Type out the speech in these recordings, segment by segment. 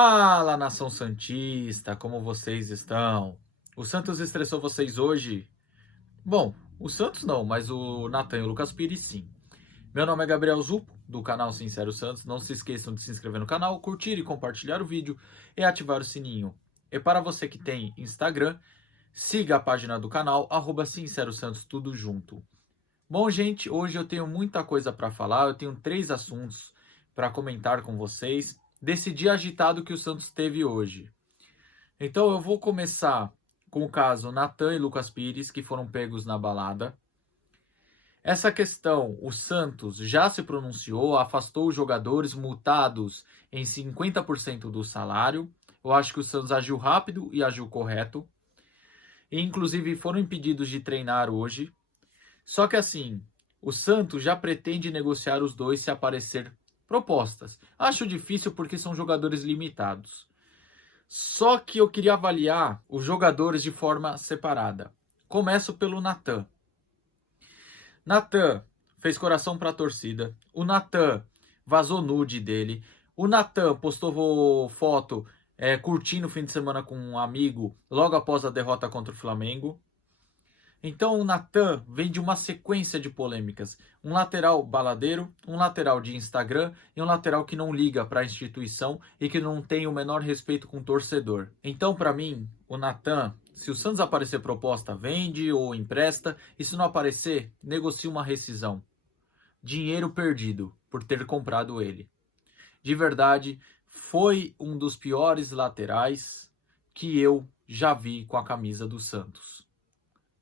Fala, nação santista, como vocês estão? O Santos estressou vocês hoje? Bom, o Santos não, mas o Natan e o Lucas Pires sim. Meu nome é Gabriel Zupo, do canal Sincero Santos. Não se esqueçam de se inscrever no canal, curtir e compartilhar o vídeo e ativar o sininho. E para você que tem Instagram, siga a página do canal, Sincero Santos, tudo junto. Bom, gente, hoje eu tenho muita coisa para falar, eu tenho 3 assuntos para comentar com vocês desse dia agitado que o Santos teve hoje. Então eu vou começar com o caso Natan e Lucas Pires, que foram pegos na balada. Essa questão, o Santos já se pronunciou, afastou os jogadores multados em 50% do salário. Eu acho que o Santos agiu rápido e agiu correto. E, inclusive, foram impedidos de treinar hoje. Só que assim, o Santos já pretende negociar os dois se aparecer propostas. Acho difícil porque são jogadores limitados. Só que eu queria avaliar os jogadores de forma separada. Começo pelo Natan. Natan fez coração para a torcida. O Natan vazou nude dele. O Natan postou foto curtindo o fim de semana com um amigo logo após a derrota contra o Flamengo. Então o Natan vem de uma sequência de polêmicas. Um lateral baladeiro, um lateral de Instagram e um lateral que não liga para a instituição e que não tem o menor respeito com o torcedor. Então, para mim, o Natan, se o Santos aparecer proposta, vende ou empresta. E se não aparecer, negocia uma rescisão. Dinheiro perdido por ter comprado ele. De verdade, foi um dos piores laterais que eu já vi com a camisa do Santos.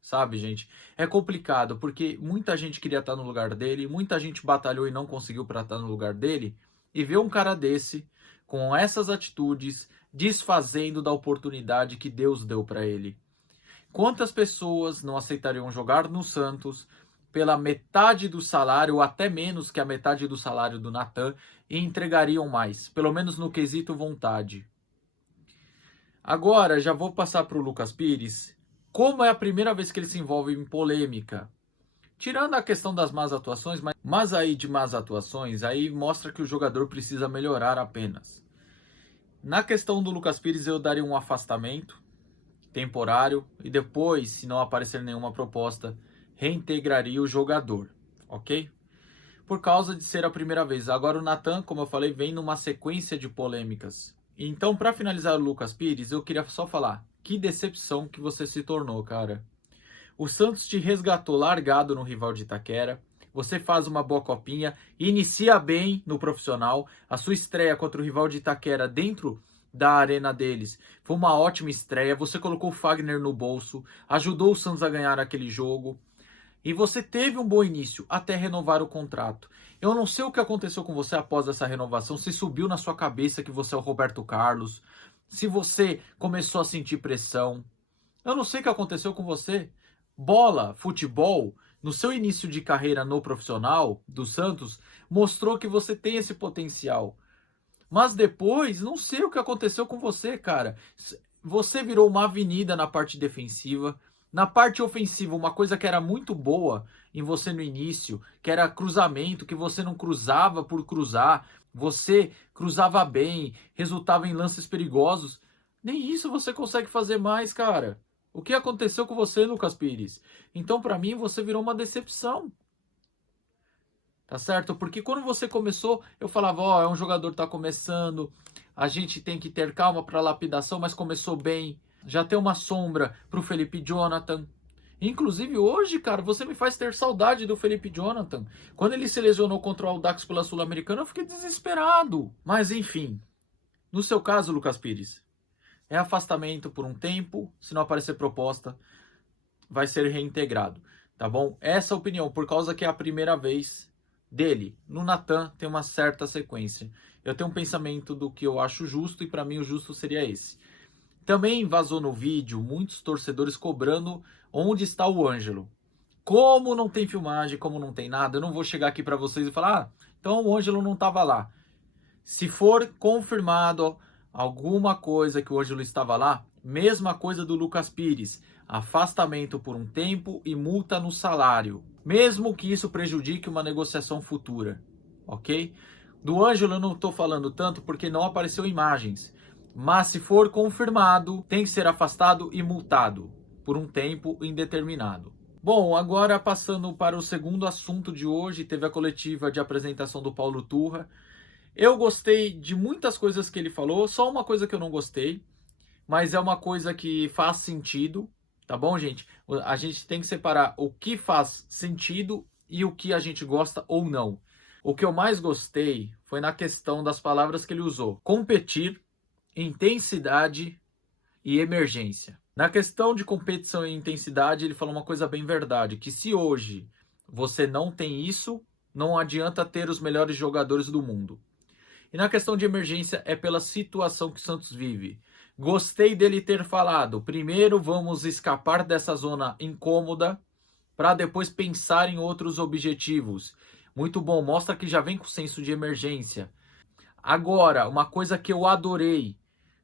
Sabe, gente? É complicado, porque muita gente queria estar no lugar dele, muita gente batalhou e não conseguiu para estar no lugar dele, e ver um cara desse, com essas atitudes, desfazendo da oportunidade que Deus deu para ele. Quantas pessoas não aceitariam jogar no Santos pela metade do salário, ou até menos que a metade do salário do Natan, e entregariam mais, pelo menos no quesito vontade. Agora, já vou passar para o Lucas Pires. Como é a primeira vez que ele se envolve em polêmica? Tirando a questão das más atuações, mas aí de más atuações, aí mostra que o jogador precisa melhorar apenas. Na questão do Lucas Pires, eu daria um afastamento temporário e depois, se não aparecer nenhuma proposta, reintegraria o jogador, ok? Por causa de ser a primeira vez. Agora o Natan, como eu falei, vem numa sequência de polêmicas. Então, para finalizar o Lucas Pires, eu queria só falar, que decepção que você se tornou, cara. O Santos te resgatou largado no rival de Itaquera. Você faz uma boa copinha, inicia bem no profissional. A sua estreia contra o rival de Itaquera dentro da arena deles foi uma ótima estreia. Você colocou o Fagner no bolso, ajudou o Santos a ganhar aquele jogo. E você teve um bom início até renovar o contrato. Eu não sei o que aconteceu com você após essa renovação. Se subiu na sua cabeça que você é o Roberto Carlos. Se você começou a sentir pressão. Eu não sei o que aconteceu com você. Bola, futebol, no seu início de carreira no profissional do Santos, mostrou que você tem esse potencial. Mas depois, não sei o que aconteceu com você, cara. Você virou uma avenida na parte defensiva. Na parte ofensiva, uma coisa que era muito boa em você no início, que era cruzamento, que você não cruzava por cruzar, você cruzava bem, resultava em lances perigosos. Nem isso você consegue fazer mais, cara. O que aconteceu com você, Lucas Pires? Então, para mim, você virou uma decepção. Tá certo? Porque quando você começou, eu falava, ó, é um jogador que tá começando, a gente tem que ter calma para lapidação, mas começou bem. Já tem uma sombra pro Felipe Jonathan. Inclusive hoje, cara, você me faz ter saudade do Felipe Jonathan. Quando ele se lesionou contra o Audax pela Sul-Americana, eu fiquei desesperado. Mas enfim, no seu caso, Lucas Pires, é afastamento por um tempo. Se não aparecer proposta, vai ser reintegrado, tá bom? Essa opinião, por causa que é a primeira vez dele. No Natan tem uma certa sequência. Eu tenho um pensamento do que eu acho justo e para mim o justo seria esse. Também vazou no vídeo muitos torcedores cobrando onde está o Ângelo. Como não tem filmagem, como não tem nada, eu não vou chegar aqui para vocês e falar, então o Ângelo não estava lá. Se for confirmado alguma coisa que o Ângelo estava lá, mesma coisa do Lucas Pires, afastamento por um tempo e multa no salário, mesmo que isso prejudique uma negociação futura, ok? Do Ângelo eu não estou falando tanto porque não apareceu imagens, mas se for confirmado, tem que ser afastado e multado por um tempo indeterminado. Bom, agora passando para o segundo assunto de hoje, teve a coletiva de apresentação do Paulo Turra. Eu gostei de muitas coisas que ele falou, só uma coisa que eu não gostei, mas é uma coisa que faz sentido, tá bom, gente? A gente tem que separar o que faz sentido e o que a gente gosta ou não. O que eu mais gostei foi na questão das palavras que ele usou: competir, intensidade e emergência. Na questão de competição e intensidade, ele falou uma coisa bem verdade, que se hoje você não tem isso, não adianta ter os melhores jogadores do mundo. E na questão de emergência é pela situação que o Santos vive. Gostei dele ter falado, primeiro vamos escapar dessa zona incômoda para depois pensar em outros objetivos. Muito bom, mostra que já vem com senso de emergência. Agora, uma coisa que eu adorei,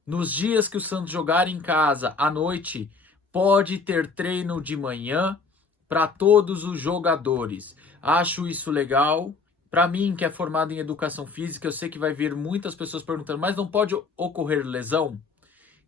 nos dias que o Santos jogar em casa à noite, pode ter treino de manhã para todos os jogadores. Acho isso legal. Para mim, que é formado em educação física, eu sei que vai vir muitas pessoas perguntando, mas não pode ocorrer lesão?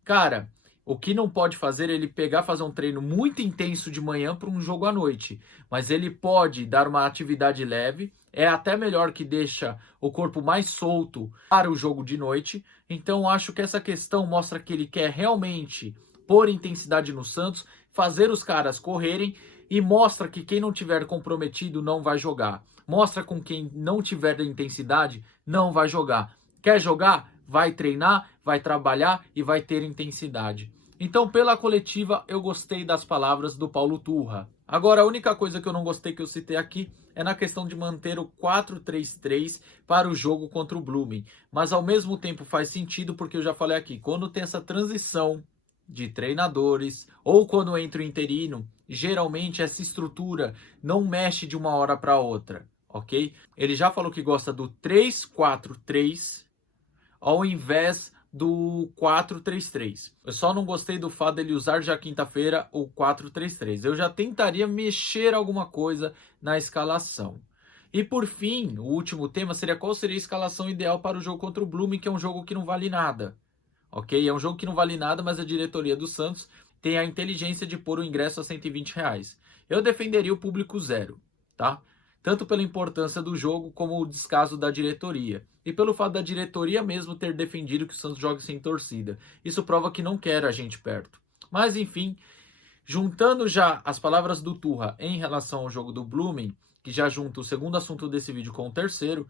Cara, o que não pode fazer é ele fazer um treino muito intenso de manhã para um jogo à noite. Mas ele pode dar uma atividade leve, é até melhor, que deixa o corpo mais solto para o jogo de noite. Então acho que essa questão mostra que ele quer realmente pôr intensidade no Santos, fazer os caras correrem, e mostra que quem não tiver comprometido não vai jogar. Mostra com quem não tiver intensidade não vai jogar. Quer jogar? Vai treinar, vai trabalhar e vai ter intensidade. Então, pela coletiva, eu gostei das palavras do Paulo Turra. Agora, a única coisa que eu não gostei, que eu citei aqui, é na questão de manter o 4-3-3 para o jogo contra o Blooming. Mas, ao mesmo tempo, faz sentido, porque eu já falei aqui, quando tem essa transição de treinadores, ou quando entra o interino, geralmente essa estrutura não mexe de uma hora para outra, ok? Ele já falou que gosta do 3-4-3, ao invés do 4-3-3. Eu só não gostei do fato dele usar já quinta-feira o 4-3-3. Eu já tentaria mexer alguma coisa na escalação. E por fim, o último tema seria qual seria a escalação ideal para o jogo contra o Blooming, que é um jogo que não vale nada. Ok? É um jogo que não vale nada, mas a diretoria do Santos tem a inteligência de pôr o ingresso a R$ 120. Eu defenderia o público zero, tá? Tanto pela importância do jogo como o descaso da diretoria. E pelo fato da diretoria mesmo ter defendido que o Santos jogue sem torcida. Isso prova que não quer a gente perto. Mas enfim, juntando já as palavras do Turra em relação ao jogo do Blooming, que já junta o segundo assunto desse vídeo com o terceiro,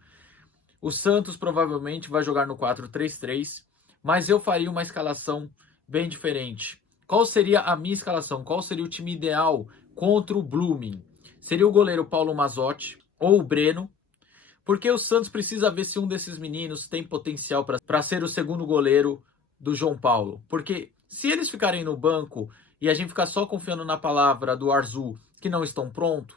o Santos provavelmente vai jogar no 4-3-3, mas eu faria uma escalação bem diferente. Qual seria a minha escalação? Qual seria o time ideal contra o Blooming? Seria o goleiro Paulo Mazzotti ou o Breno, porque o Santos precisa ver se um desses meninos tem potencial para ser o segundo goleiro do João Paulo. Porque se eles ficarem no banco e a gente ficar só confiando na palavra do Arzu, que não estão prontos,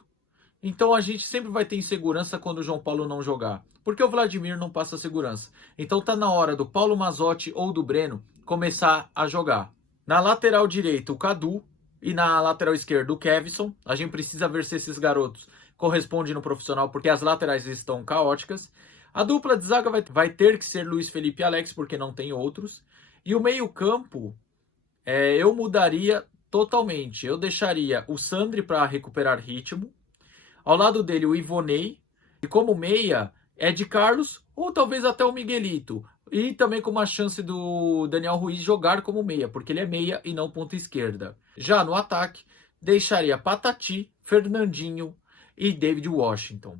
então a gente sempre vai ter insegurança quando o João Paulo não jogar. Porque o Vladimir não passa segurança. Então tá na hora do Paulo Mazzotti ou do Breno começar a jogar. Na lateral direita, o Cadu. E na lateral esquerda, o Kevson. A gente precisa ver se esses garotos correspondem no profissional, porque as laterais estão caóticas. A dupla de zaga vai ter que ser Luiz Felipe e Alex, porque não tem outros. E o meio-campo, eu mudaria totalmente. Eu deixaria o Sandri para recuperar ritmo. Ao lado dele, o Ivonei. E como meia, Ed Carlos ou talvez até o Miguelito. E também com uma chance do Daniel Ruiz jogar como meia, porque ele é meia e não ponta esquerda. Já no ataque, deixaria Patati, Fernandinho e David Washington.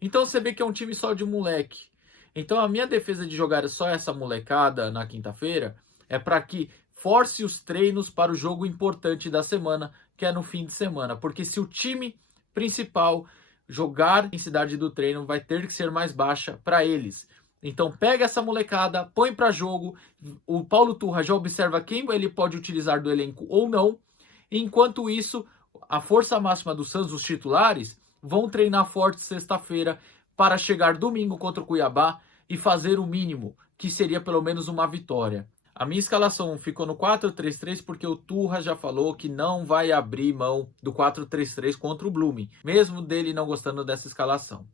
Então você vê que é um time só de moleque. Então a minha defesa de jogar só essa molecada na quinta-feira é para que force os treinos para o jogo importante da semana, que é no fim de semana. Porque se o time principal jogar em cidade do treino, vai ter que ser mais baixa para eles. Então pega essa molecada, põe para jogo. O Paulo Turra já observa quem ele pode utilizar do elenco ou não. Enquanto isso, a força máxima do Santos, os titulares, vão treinar forte sexta-feira para chegar domingo contra o Cuiabá e fazer o mínimo, que seria pelo menos uma vitória. A minha escalação ficou no 4-3-3 porque o Turra já falou que não vai abrir mão do 4-3-3 contra o Blooming, mesmo dele não gostando dessa escalação.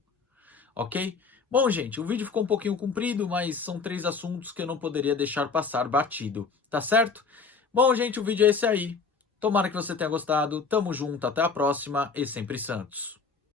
Ok? Bom, gente, o vídeo ficou um pouquinho comprido, mas são 3 assuntos que eu não poderia deixar passar batido, tá certo? Bom, gente, o vídeo é esse aí. Tomara que você tenha gostado. Tamo junto, até a próxima e sempre Santos.